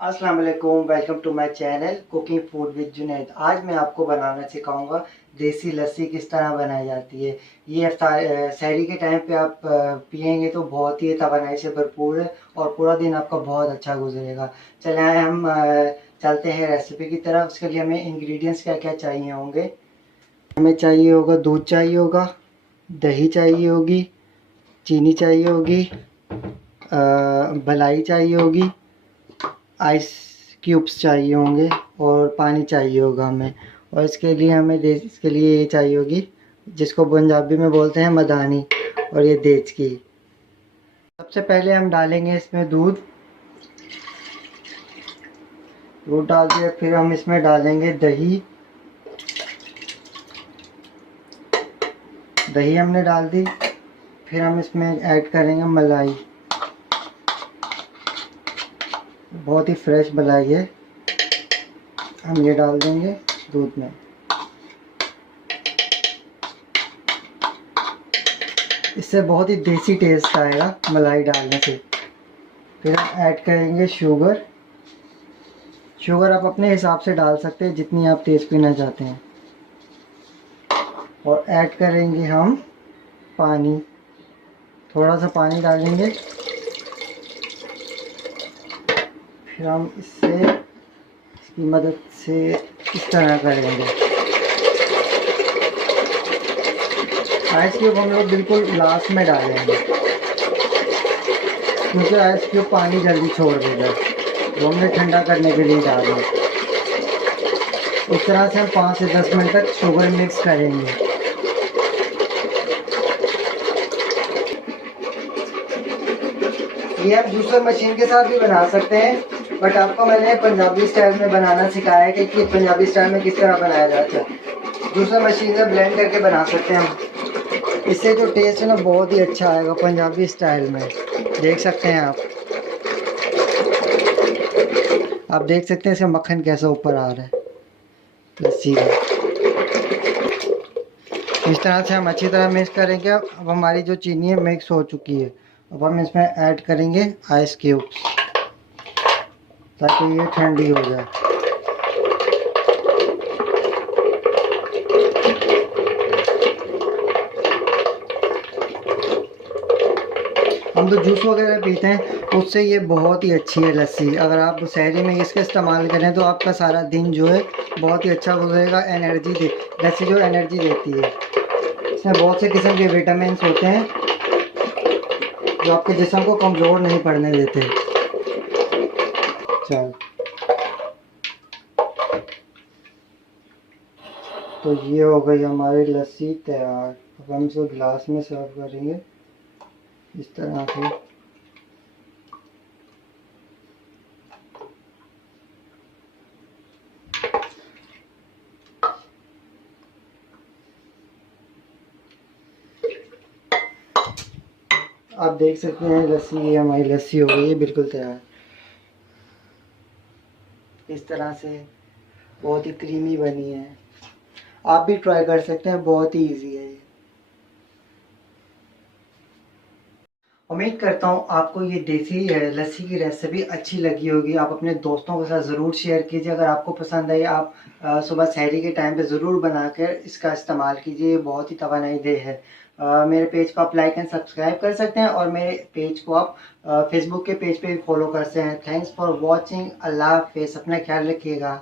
अस्सलाम वालेकुम, welcome to my channel cooking food with Junaid. आज मैं आपको बनाना सिखाऊंगा देसी लस्सी किस तरह बनाई जाती है। ये सहरी के टाइम पे आप पियेंगे तो बहुत ही तवानाई से भरपूर है और पूरा दिन आपका बहुत अच्छा गुजरेगा। चले आए हम चलते हैं रेसिपी की तरफ। उसके लिए हमें इंग्रेडिएंट्स क्या क्या चाहिए होंगे। हमें चाहिए होगा दूध, चाहिए होगा दही, चाहिए होगी चीनी, चाहिए होगी मलाई, चाहिए होगी आइस क्यूब्स चाहिए होंगे और पानी चाहिए होगा हमें। और इसके लिए ये चाहिए होगी जिसको पंजाबी में बोलते हैं मदानी, और ये देज की। सबसे पहले हम डालेंगे इसमें दूध। दूध डाल दिया, फिर हम इसमें डालेंगे दही। दही हमने डाल दी। फिर हम इसमें ऐड करेंगे मलाई। बहुत ही फ्रेश मलाई है, हम ये डाल देंगे दूध में। इससे बहुत ही देसी टेस्ट आएगा मलाई डालने से। फिर हम ऐड करेंगे शुगर। शुगर आप अपने हिसाब से डाल सकते हैं जितनी आप तेज़ पीना चाहते हैं। और ऐड करेंगे हम पानी। थोड़ा सा पानी डालेंगे। फिर हम इसकी मदद से इस तरह करेंगे। आइस क्यूब हम लोग बिल्कुल लास्ट में डालेंगे क्योंकि आइस क्यूब पानी जल्दी छोड़ देगा, तो हमने ठंडा करने के लिए डाल दिया। इस तरह से हम 5 से 10 मिनट तक शुगर मिक्स करेंगे। ये आप जूसर मशीन के साथ भी बना सकते हैं, बट आपको मैंने पंजाबी स्टाइल में बनाना सिखाया है कि पंजाबी स्टाइल में किस तरह बनाया जाता है। जूसर मशीन से ब्लेंड करके बना सकते हैं हम। इससे जो टेस्ट है ना बहुत ही अच्छा आएगा पंजाबी स्टाइल में। देख सकते हैं आप देख सकते हैं इसका मक्खन कैसा ऊपर आ रहा है लस्सी का। इस तरह से हम अच्छी तरह मिक्स करेंगे। अब हमारी जो चीनी है मिक्स हो चुकी है। अब हम इसमें ऐड करेंगे आइस क्यूब्स ताकि ये ठंडी हो जाए। हम तो जूस वगैरह पीते हैं, उससे ये बहुत ही अच्छी है लस्सी। अगर आप शहरी में इसका इस्तेमाल करें तो आपका सारा दिन जो है बहुत ही अच्छा गुजरेगा। लस्सी जो एनर्जी देती है, इसमें बहुत से किस्म के विटामिन होते हैं जो आपके जिस्म को कमज़ोर नहीं पड़ने देते। चल, तो ये हो गई हमारी लस्सी तैयार। अब हम इसको गिलास में सर्व करेंगे इस तरह से। आप देख सकते हैं लस्सी, ये हमारी लस्सी हो गई है बिल्कुल तैयार। इस तरह से बहुत ही क्रीमी बनी है। आप भी ट्राई कर सकते हैं, बहुत ही इजी है ये। उम्मीद करता हूँ आपको ये देसी लस्सी की रेसिपी अच्छी लगी होगी। आप अपने दोस्तों के साथ ज़रूर शेयर कीजिए। अगर आपको पसंद आई, आप सुबह सहरी के टाइम पे ज़रूर बनाकर इसका इस्तेमाल कीजिए। बहुत ही तवानाई दे है। मेरे पेज को आप लाइक एंड सब्सक्राइब कर सकते हैं और मेरे पेज को आप फेसबुक के पेज पे भी फॉलो कर सकते हैं। Thanks for watching. अल्लाह हाफ़िज़। अपना ख्याल रखिएगा।